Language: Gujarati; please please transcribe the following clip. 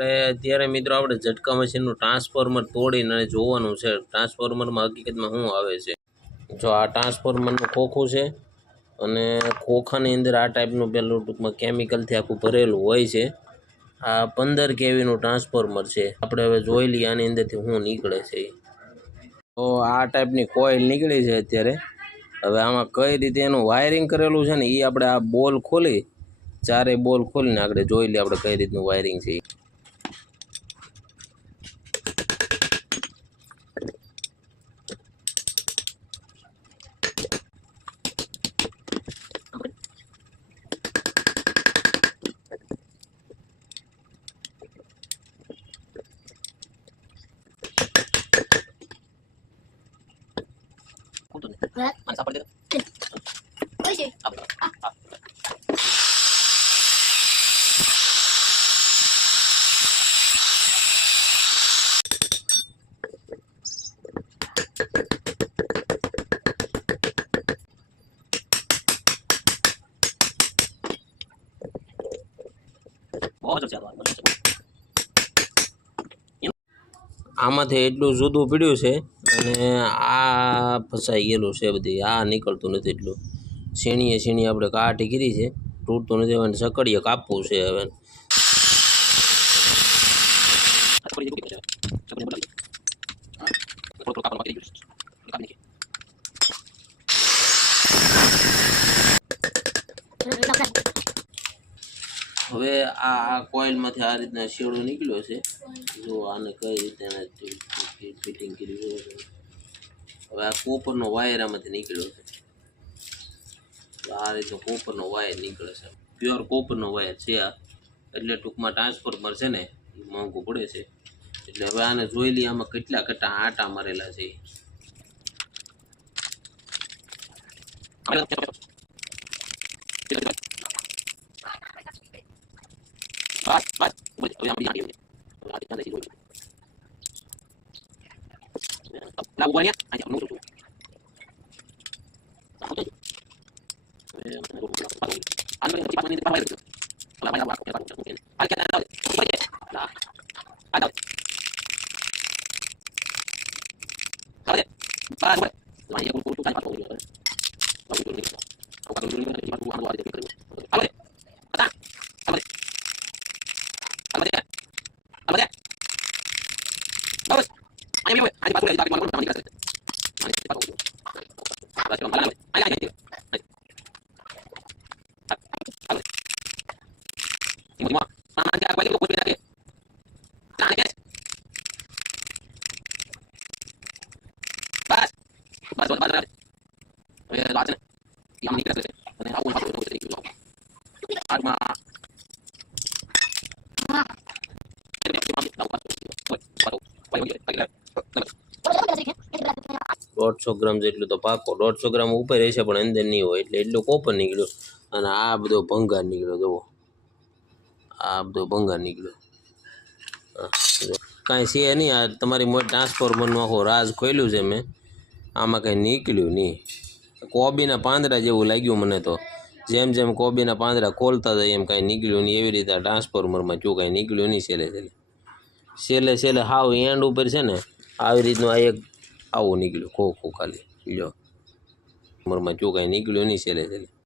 આપણે અત્યારે મિત્રો આપણે ઝટકા મશીનનું ટ્રાન્સફોર્મર તોડીને જોવાનું છે ટ્રાન્સફોર્મરમાં હકીકતમાં શું આવે છે। જો આ ટ્રાન્સફોર્મરનું ખોખું છે અને ખોખાની અંદર આ ટાઈપનું પેલું ટૂંકમાં કેમિકલથી આખું ભરેલું હોય છે। આ 15 કેવીનું ટ્રાન્સફોર્મર છે। આપણે હવે જોઈ લઈએ આની અંદરથી શું નીકળે છે। તો આ ટાઈપની કોઇલ નીકળી છે અત્યારે। હવે આમાં કઈ રીતે એનું વાયરિંગ કરેલું છે ને એ આપણે આ બોલ ખોલી ચારેય બોલ ખોલીને આપણે જોઈ લઈએ આપણે કઈ રીતનું વાયરિંગ છે। આમાંથી એટલું જુદું પડ્યું છે અને આ ફસાઈ ગયેલું છે બધી આ નીકળતું નથી એટલું સીણીએ આપણે કાઢી કરી છે તૂટતું નથી હવે સકડીએ કાપવું છે હવે હવે આ કોઇલમાંથી આ રીતના શેડો નીકળ્યો છે જો આને કઈ રીતે ફિટિંગ કરી છે હવે આ કોપરનો વાયર આમાંથી નીકળ્યો છે આ રીતે કોપરનો વાયર નીકળે છે પ્યોર કોપરનો વાયર છે આ એટલે ટૂંકમાં ટ્રાન્સફોર્મર છે ને એ મોંઘું પડે છે એટલે હવે આને જોઈ લઈએ આમાં કેટલા આટા મારેલા છે $150 ગ્રામ જેટલું તો પાકો 150 ગ્રામ ઉપર રહેશે પણ અંદર નહીં હોય એટલે એટલું કોપર નીકળ્યું અને આ બધો ભંગાર નીકળ્યો જુઓ આ બધો ભંગાર નીકળ્યો કાંઈ છે નહીં આ તમારી મોટી ટ્રાન્સફોર્મરનું આખું રાજ ખોલ્યું છે મેં આમાં કંઈ નીકળ્યું નહીં કોબીના પાંદડા જેવું લાગ્યું મને તો જેમ કોબીના પાંદડા ખોલતા જાય એમ કાંઈ નીકળ્યું નહીં એવી રીતે ટ્રાન્સફોર્મરમાં જો કાંઈ નીકળ્યું નહીં છેલ્લે હાવ એન્ડ ઉપર છે ને આવી રીતનું આ એક આવું નીકળ્યું ખોખું ખાલી લ્યો મરમાં જો કાંઈ નીકળ્યું નહીં છેલ્લે